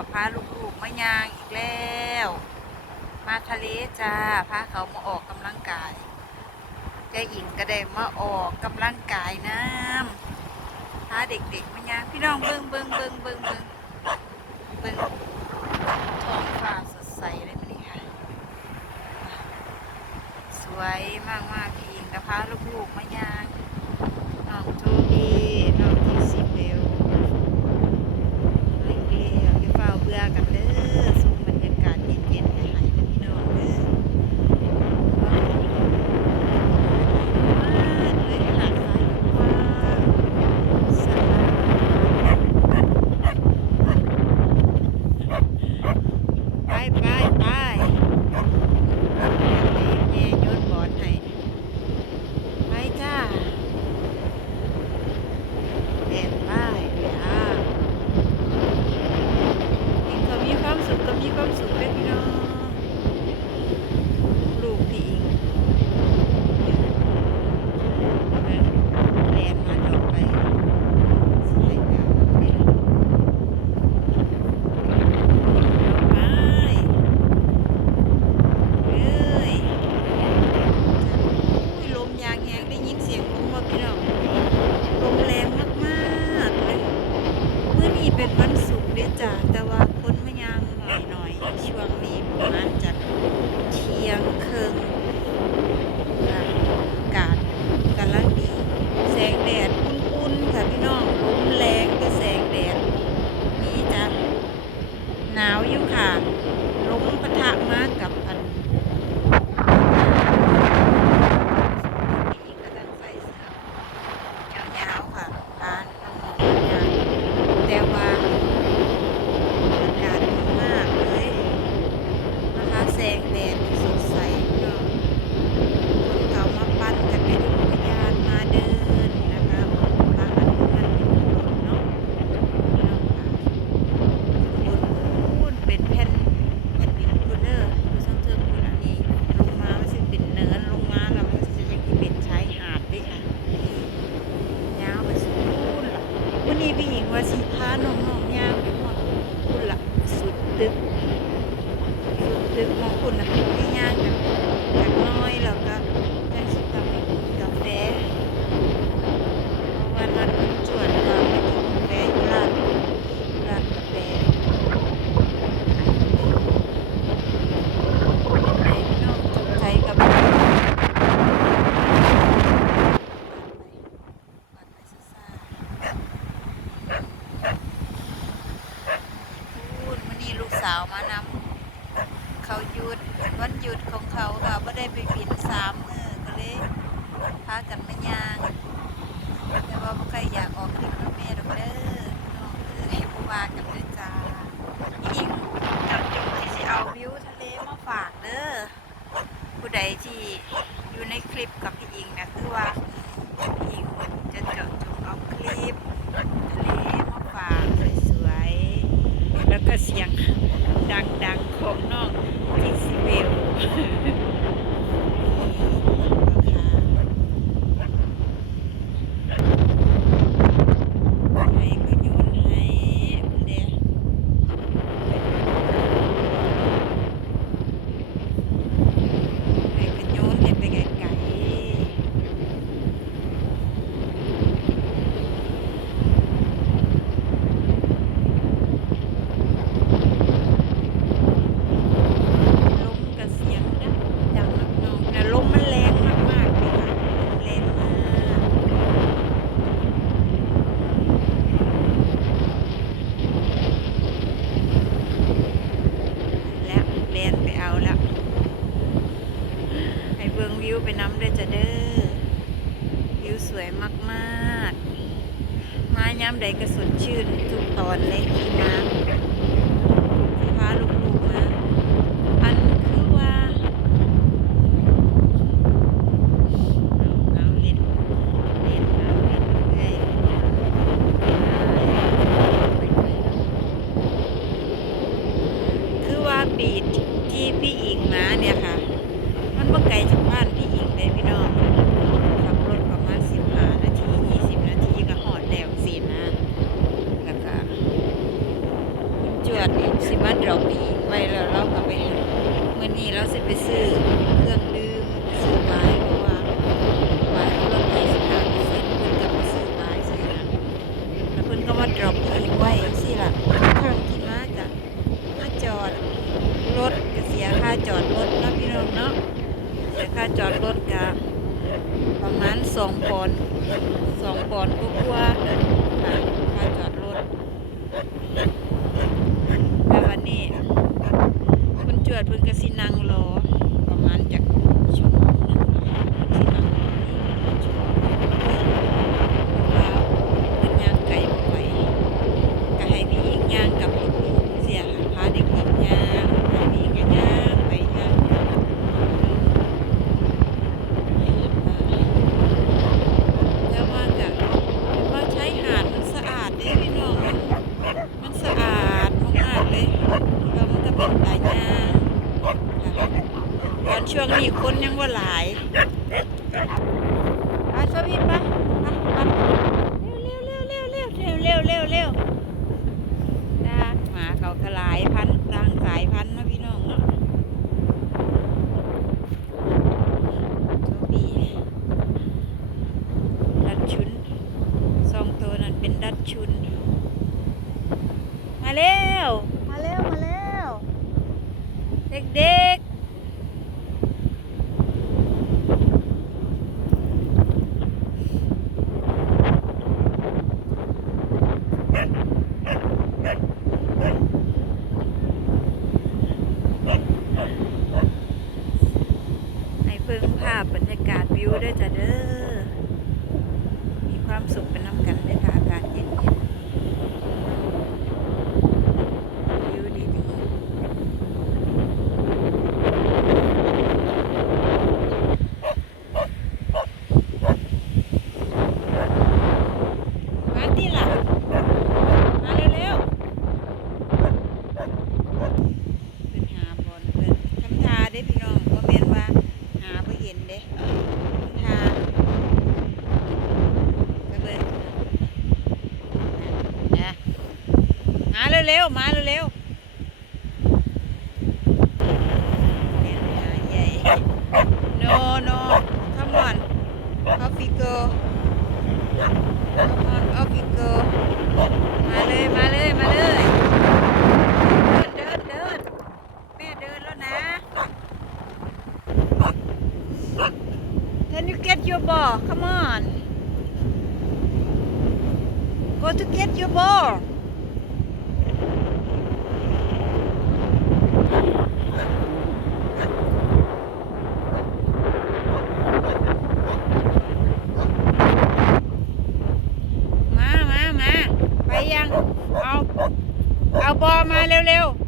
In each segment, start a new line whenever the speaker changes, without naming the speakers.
วพาลูกๆมายางอีกแล้ว มาทะเลจ้าพาเขามาออกกำลังกายยายหญิงก็ได้มาออกกำลังกายน้ำพาเด็กๆมายางพี่น้องเบิ้งเบิ้งเบิ้งเบิ้งเบิ้งเบิ้งท้องฟ้าสดใสเลยมันนี่ค่ะ สวยมากๆพี่หญิงก็พาลูกๆมายางน้องโทบี้ ไป 电话 สึกของคุณนะเป็นที่ยากแบบจน้อยแล้วก็ เอาละให้เบิงวิวไปน้ำด้จะเด้อ วิวสวยมาก ๆ มาย้ำใดก็สดชื่นทุกตอนเลยน้ำ ช่วงนี้คนยังว่าหลายไปชอบพี่ปะเร็วเร็วเร็วเร็วเร็วเร็วเร็วเร็วนะหมาเขาก็หลายพันธุ์ตางสายพันธุ์เนาะพี่น้องเนาะโชคดีดัดชุนสองตัวนั้นเป็นดัดชุน มาเร็ว มาเร็ว มาเร็ว เด็กๆ ให้เพิ่งภาพบรรยากาศวิวด้วย จ้ะเด้อ มีความสุขเป็นน้ำกันเลยค่ะอากาศเย็นๆวิวดีๆมาที่ล่ะ มาเร็วๆเป็นหาบอลเพิ่นทำทาเด้พี่น้องบ่แม่นว่าหาบ่เห็นเด้ทำทา ไปเบิ่งนะมา เร็วๆมาเร็วๆเนี่ยนะใหญ่ no no come on off we go come on off we go มาเลยมาเลยมาเลยเดินเดินเดินแม่เดินแล้วนะ Can you get your ball? Come on. Go to get your ball. Ma, ma, ma. ไปยัง เอา เอาบอมาเร็วๆ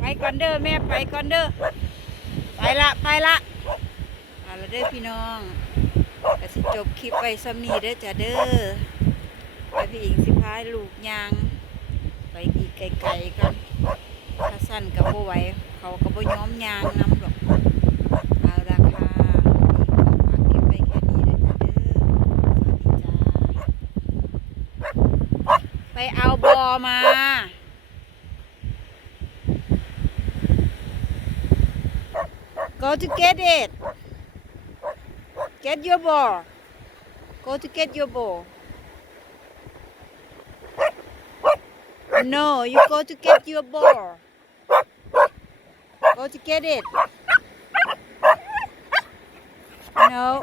ไปก่อนเด้อแม่ไปก่อนเด้อ ไปละไปละเอาละเด้อพี่น้องก็สิจบคลิปไปซ้ำนี้เด้อจ้ะเด้อไปพี่อิงสิพายลูกยาง ไปอีกไกลๆกันถ้าสั้นกับโบไหวเขาก็บ่ย้อมยางน้ำหรอก เอาบอมา Go to get it. Get your ball. Go to get your ball. No, you go to get your ball. Go to get it. No.